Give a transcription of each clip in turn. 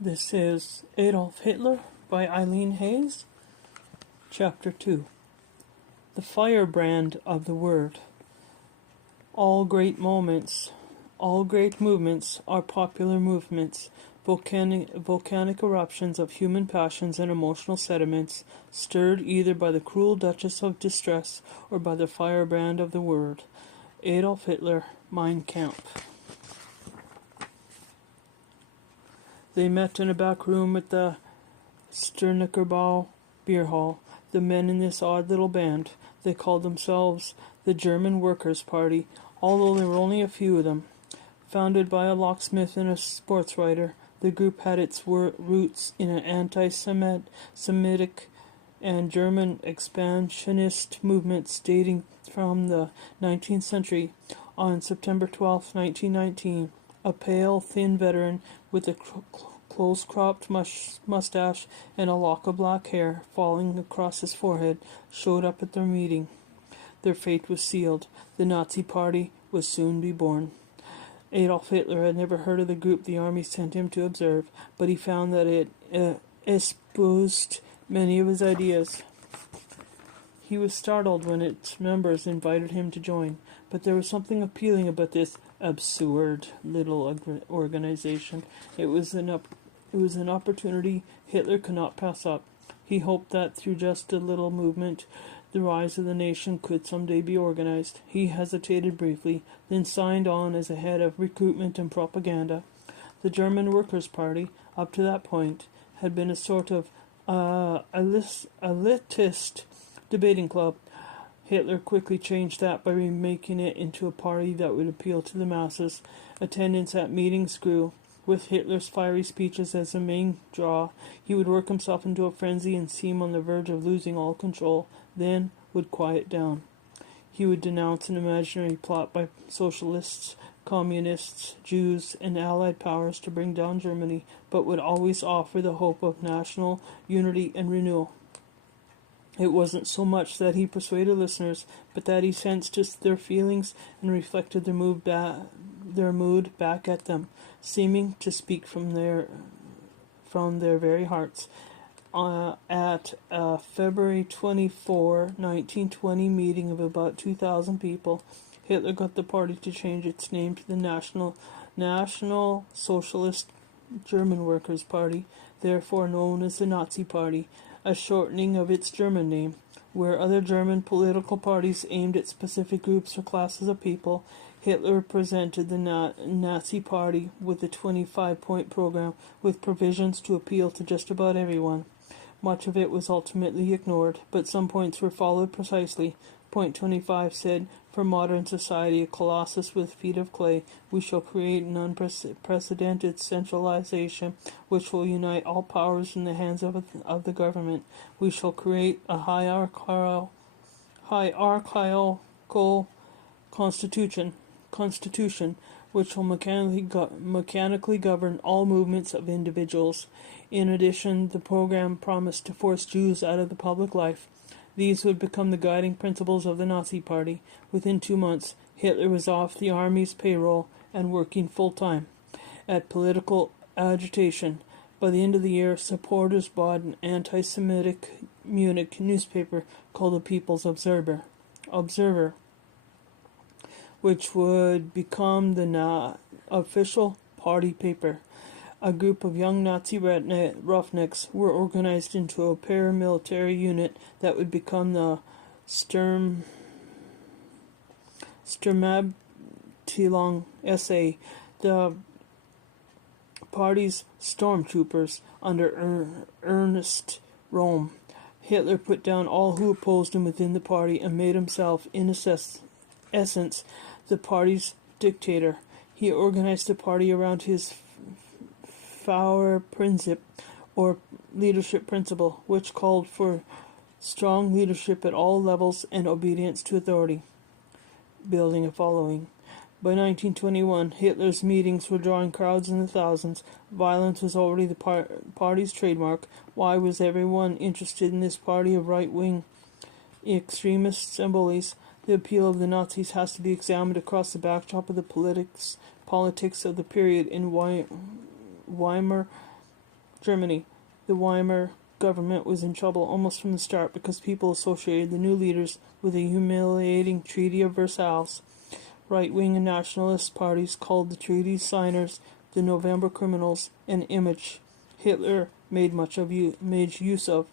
This is Adolf Hitler by Eileen Hayes, Chapter 2. The Firebrand of the Word. All great movements are popular movements, volcanic eruptions of human passions and emotional sediments, stirred either by the cruel Duchess of Distress or by the firebrand of the Word. Adolf Hitler, Mein Kampf. They met in a back room at the Sternickerbau beer hall. The men in this odd little band. They called themselves the German Workers' Party, although there were only a few of them. Founded by a locksmith and a sports writer, the group had its roots in an anti-Semitic and German expansionist movements dating from the 19th century. On September 12, 1919, a pale, thin veteran with a close-cropped mustache and a lock of black hair falling across his forehead showed up at their meeting. Their fate was sealed. The Nazi Party would soon be born. Adolf Hitler had never heard of the group the army sent him to observe, but he found that it espoused many of his ideas. He was startled when its members invited him to join, but there was something appealing about this absurd little organization. It was an opportunity Hitler could not pass up. He hoped that through just a little movement, the rise of the nation could someday be organized. He hesitated briefly, then signed on as a head of recruitment and propaganda. The German Workers' Party, up to that point, had been a sort of elitist debating club. Hitler quickly changed that by remaking it into a party that would appeal to the masses. Attendance at meetings grew. With Hitler's fiery speeches as the main draw, he would work himself into a frenzy and seem on the verge of losing all control, then would quiet down. He would denounce an imaginary plot by socialists, communists, Jews, and Allied powers to bring down Germany, but would always offer the hope of national unity and renewal. It wasn't so much that he persuaded listeners, but that he sensed just their feelings and reflected their mood back at them, seeming to speak from their very hearts. At a February 24, 1920 meeting of about 2,000 people, Hitler got the party to change its name to the National Socialist German Workers' Party, therefore known as the Nazi Party, a shortening of its German name. Where other German political parties aimed at specific groups or classes of people, Hitler presented the Nazi Party with a 25-point program with provisions to appeal to just about everyone. Much of it was ultimately ignored, but some points were followed precisely. Point 25 said, "For modern society, a colossus with feet of clay, we shall create an unprecedented centralization which will unite all powers in the hands of the government. We shall create a hierarchical constitution which will mechanically govern all movements of individuals." In addition, the program promised to force Jews out of the public life. These would become the guiding principles of the Nazi Party. Within 2 months, Hitler was off the army's payroll and working full-time at political agitation. By the end of the year, supporters bought an anti-Semitic Munich newspaper called the People's Observer, which would become the official party paper. A group of young Nazi roughnecks were organized into a paramilitary unit that would become the Sturmabteilung SA, the party's stormtroopers under Ernst Röhm. Hitler put down all who opposed him within the party and made himself, in essence, the party's dictator. He organized the party around his Firebrand, or leadership principle, which called for strong leadership at all levels and obedience to authority, building a following. By 1921, Hitler's meetings were drawing crowds in the thousands. Violence was already the party's trademark. Why was everyone interested in this party of right-wing extremists and bullies? The appeal of the Nazis has to be examined across the backdrop of the politics of the period in Weimar Germany. The Weimar government was in trouble almost from the start because people associated the new leaders with the humiliating Treaty of Versailles. Right-wing and nationalist parties called the treaty's signers the November criminals, an image Hitler made use of.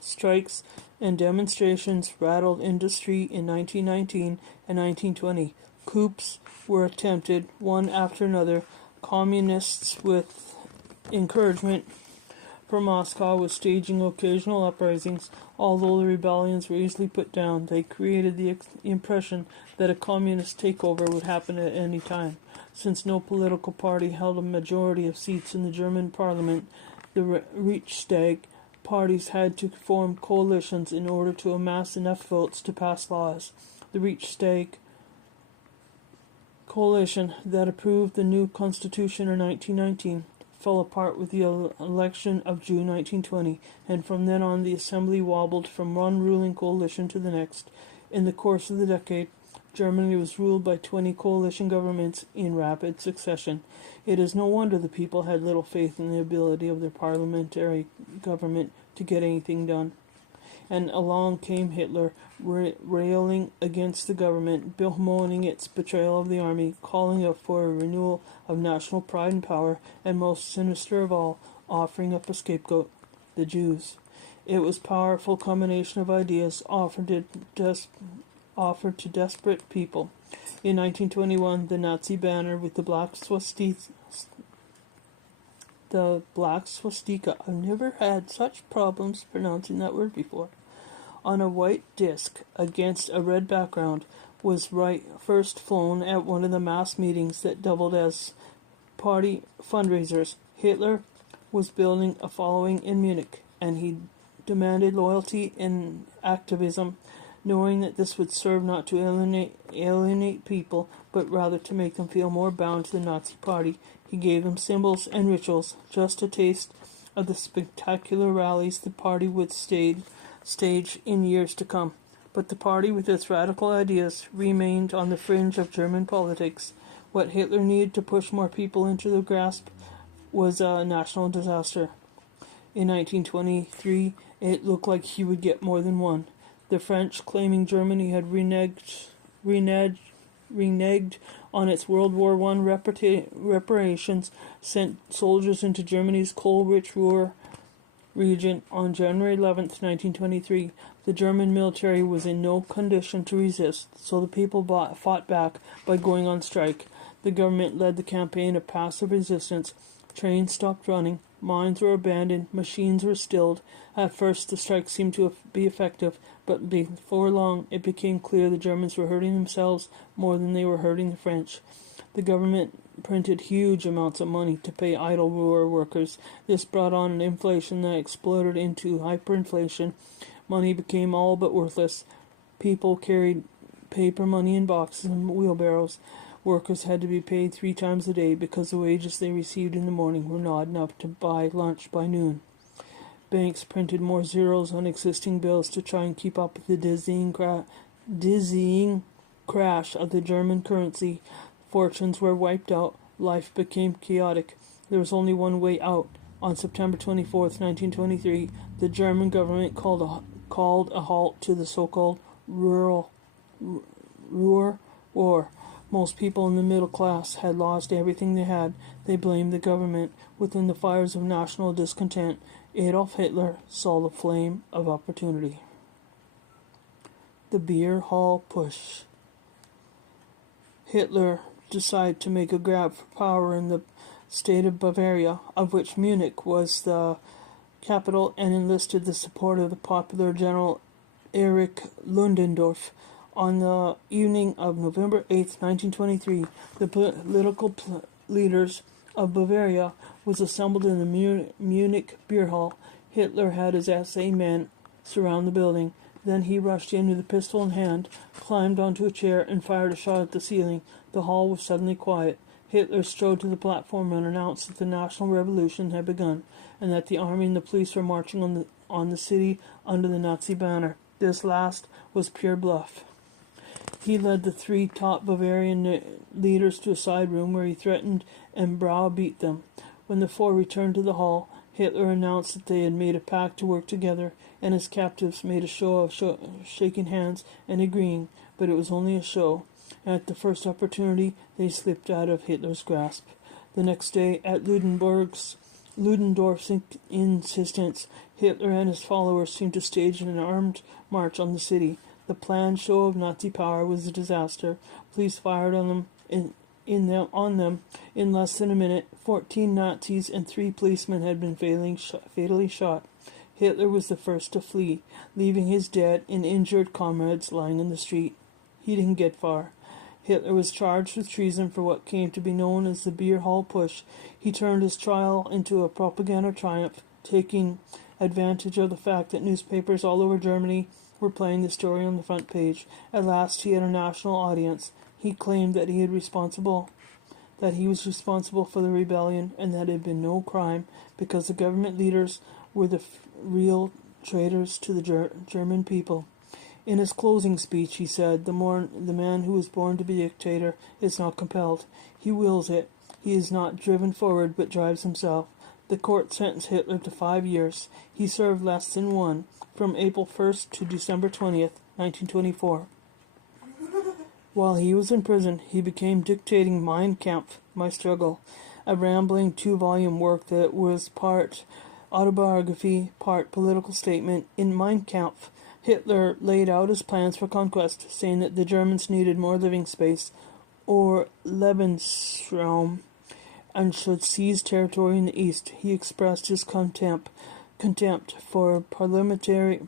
Strikes and demonstrations rattled industry in 1919 and 1920. Coups were attempted, one after another. Communists, with encouragement from Moscow, was staging occasional uprisings. Although the rebellions were easily put down, they created the impression that a communist takeover would happen at any time. Since no political party held a majority of seats in the German parliament, the Reichstag, parties had to form coalitions in order to amass enough votes to pass laws. The Reichstag coalition that approved the new constitution in 1919 fell apart with the election of June 1920, and from then on the assembly wobbled from one ruling coalition to the next. In the course of the decade, Germany was ruled by 20 coalition governments in rapid succession. It is no wonder the people had little faith in the ability of their parliamentary government to get anything done. And along came Hitler, railing against the government, bemoaning its betrayal of the army, calling up for a renewal of national pride and power, and most sinister of all, offering up a scapegoat, the Jews. It was a powerful combination of ideas offered to desperate people. In 1921, the Nazi banner with the black swastika, I've never had such problems pronouncing that word before, on a white disc against a red background, was first flown at one of the mass meetings that doubled as party fundraisers. Hitler was building a following in Munich, and he demanded loyalty and activism, knowing that this would serve not to alienate people, but rather to make them feel more bound to the Nazi party. He gave them symbols and rituals, just a taste of the spectacular rallies the party would stage in years to come. But the party, with its radical ideas, remained on the fringe of German politics. What Hitler needed to push more people into the grasp was a national disaster. In 1923, it looked like he would get more than one. The French, claiming Germany had reneged on its World War I reparations, sent soldiers into Germany's coal-rich Ruhr region on January 11, 1923. The German military was in no condition to resist, so the people fought back by going on strike. The government led the campaign of passive resistance. Trains stopped running, mines were abandoned, machines were stilled. At first the strike seemed to be effective, but before long it became clear the Germans were hurting themselves more than they were hurting the French. The government printed huge amounts of money to pay idle Ruhr workers. This brought on an inflation that exploded into hyperinflation. Money became all but worthless. People carried paper money in boxes and wheelbarrows. Workers had to be paid 3 times a day because the wages they received in the morning were not enough to buy lunch by noon. Banks printed more zeros on existing bills to try and keep up with the dizzying crash of the German currency. Fortunes were wiped out. Life became chaotic. There was only one way out. On September 24, 1923, the German government called a halt to the so-called Ruhr War. Most people in the middle class had lost everything they had. They blamed the government. Within the fires of national discontent, Adolf Hitler saw the flame of opportunity. The beer hall push. Hitler decided to make a grab for power in the state of Bavaria, of which Munich was the capital, and enlisted the support of the popular General Erich Ludendorff. On the evening of November 8, 1923, the political leaders of Bavaria was assembled in the Munich beer hall. Hitler had his SA men surround the building. Then he rushed in with a pistol in hand, climbed onto a chair, and fired a shot at the ceiling. The hall was suddenly quiet. Hitler strode to the platform and announced that the national revolution had begun, and that the army and the police were marching on the city under the Nazi banner. This last was pure bluff. He led the 3 top Bavarian leaders to a side room where he threatened and browbeat them. When the four returned to the hall, Hitler announced that they had made a pact to work together, and his captives made a show of shaking hands and agreeing, but it was only a show. At the first opportunity, they slipped out of Hitler's grasp. The next day, at Ludendorff's insistence, Hitler and his followers seemed to stage an armed march on the city. The planned show of Nazi power was a disaster. Police fired on them in less than a minute. 14 Nazis and 3 policemen had been fatally shot. Hitler was the first to flee, leaving his dead and injured comrades lying in the street. He didn't get far. Hitler was charged with treason for what came to be known as the Beer Hall Push. He turned his trial into a propaganda triumph, taking advantage of the fact that newspapers all over Germany were playing the story on the front page. At last he had a national audience. He claimed that he was responsible for the rebellion, and that it had been no crime, because the government leaders were the real traitors to the German people. In his closing speech, he said, the man who is born to be a dictator is not compelled. He wills it. He is not driven forward, but drives himself. The court sentenced Hitler to 5 years. He served less than one, from April 1st to December 20th, 1924. While he was in prison, he began dictating Mein Kampf, My Struggle, a rambling 2-volume work that was part autobiography, part political statement. In Mein Kampf, Hitler laid out his plans for conquest, saying that the Germans needed more living space, or Lebensraum, and should seize territory in the east. He expressed his contempt for parliamentary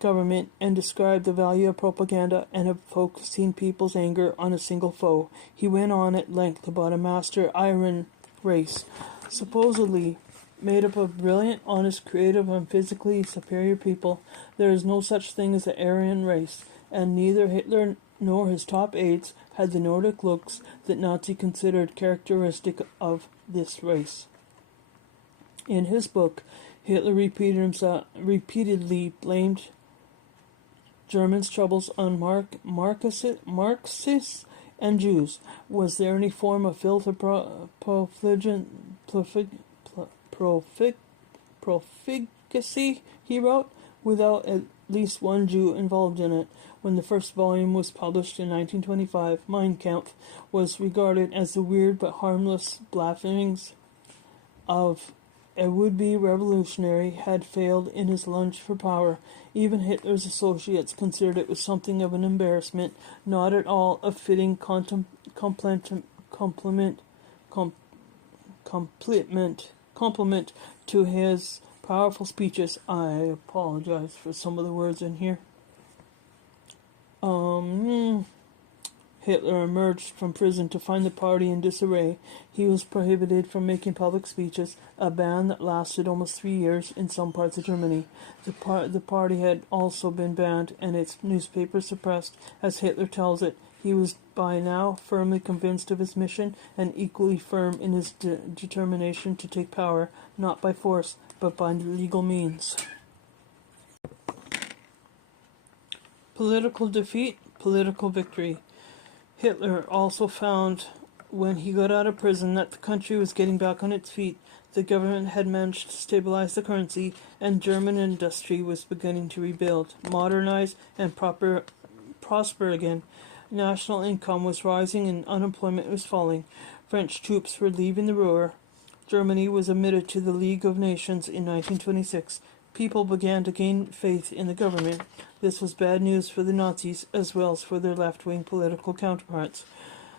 government and described the value of propaganda and of focusing people's anger on a single foe. He went on at length about a master Aryan race, supposedly made up of brilliant, honest, creative, and physically superior people. There is no such thing as the Aryan race, and neither Hitler nor his top aides had the Nordic looks that Nazi considered characteristic of this race. In his book, Hitler repeatedly blamed Germans' troubles on Marxists and Jews. Was there any form of filth or profligacy, he wrote, without at least one Jew involved in it? When the first volume was published in 1925, Mein Kampf was regarded as the weird but harmless blasphemings of a would-be revolutionary had failed in his lunge for power. Even Hitler's associates considered it was something of an embarrassment, not at all a fitting compliment to his powerful speeches. I apologize for some of the words in here. Hitler emerged from prison to find the party in disarray. He was prohibited from making public speeches, a ban that lasted almost 3 years in some parts of Germany. The party had also been banned and its newspapers suppressed. As Hitler tells it, he was by now firmly convinced of his mission and equally firm in his determination to take power, not by force, but by legal means. Political defeat, political victory. Hitler also found, when he got out of prison, that the country was getting back on its feet. The government had managed to stabilize the currency, and German industry was beginning to rebuild, modernize, and prosper again. National income was rising and unemployment was falling. French troops were leaving the Ruhr. Germany was admitted to the League of Nations in 1926. People began to gain faith in the government. This was bad news for the Nazis as well as for their left-wing political counterparts.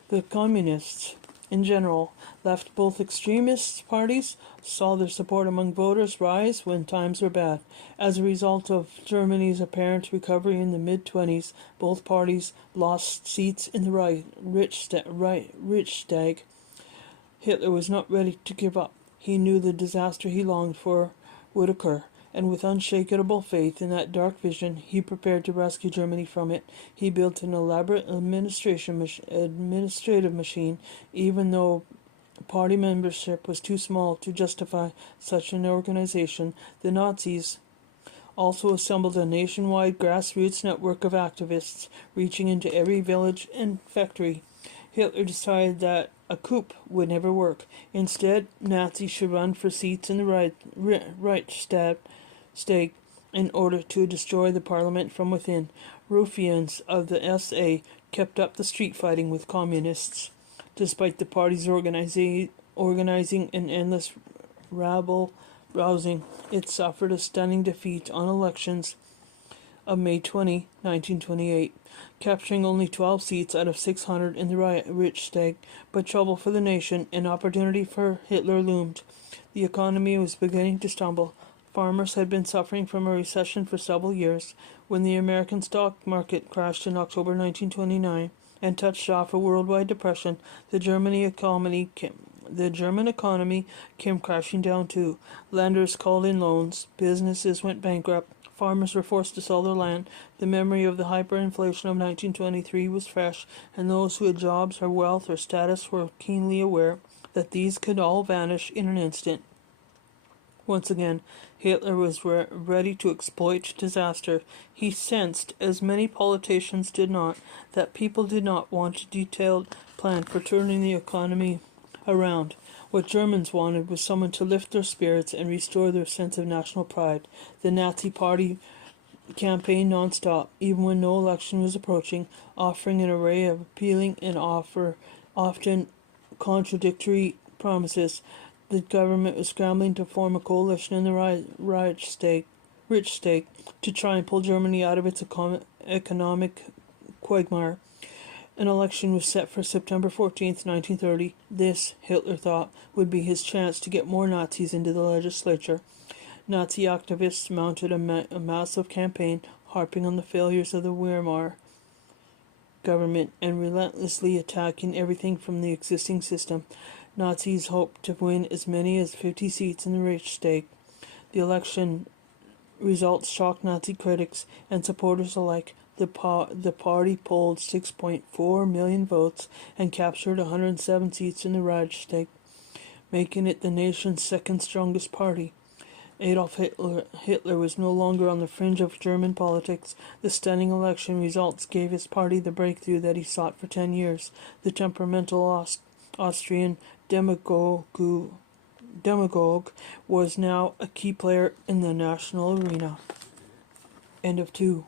The communists, in general, left both extremist parties, saw their support among voters rise when times were bad. As a result of Germany's apparent recovery in the mid-20s, both parties lost seats in the Reichstag. Hitler was not ready to give up. He knew the disaster he longed for would occur, and with unshakable faith in that dark vision, he prepared to rescue Germany from it. He built an elaborate administrative machine, even though party membership was too small to justify such an organization. The Nazis also assembled a nationwide grassroots network of activists, reaching into every village and factory. Hitler decided that A coup would never work. Instead, Nazis should run for seats in the Reichstag in order to destroy the parliament from within. Ruffians of the SA kept up the street fighting with communists. Despite the party's organizing and endless rabble rousing, it suffered a stunning defeat on elections of May 20, 1928, capturing only 12 seats out of 600 in the Reichstag. But trouble for the nation, an opportunity for Hitler loomed. The economy was beginning to stumble. Farmers had been suffering from a recession for several years. When the American stock market crashed in October 1929 and touched off a worldwide depression, the German economy came crashing down too. Lenders called in loans, businesses went bankrupt, farmers were forced to sell their land. The memory of the hyperinflation of 1923 was fresh, and those who had jobs or wealth or status were keenly aware that these could all vanish in an instant. Once again, Hitler was ready to exploit disaster. He sensed, as many politicians did not, that people did not want a detailed plan for turning the economy around. What Germans wanted was someone to lift their spirits and restore their sense of national pride. The Nazi Party campaigned non-stop, even when no election was approaching, offering an array of appealing and often contradictory promises. The government was scrambling to form a coalition in the Reichstag to try and pull Germany out of its economic quagmire. An election was set for September 14th, 1930. This, Hitler thought, would be his chance to get more Nazis into the legislature. Nazi activists mounted a massive campaign, harping on the failures of the Weimar government and relentlessly attacking everything from the existing system. Nazis hoped to win as many as 50 seats in the Reichstag. The election results shocked Nazi critics and supporters alike. The party polled 6.4 million votes and captured 107 seats in the Reichstag, making it the nation's second strongest party. Adolf Hitler was no longer on the fringe of German politics. The stunning election results gave his party the breakthrough that he sought for 10 years. The temperamental Austrian demagogue was now a key player in the national arena. End of 2.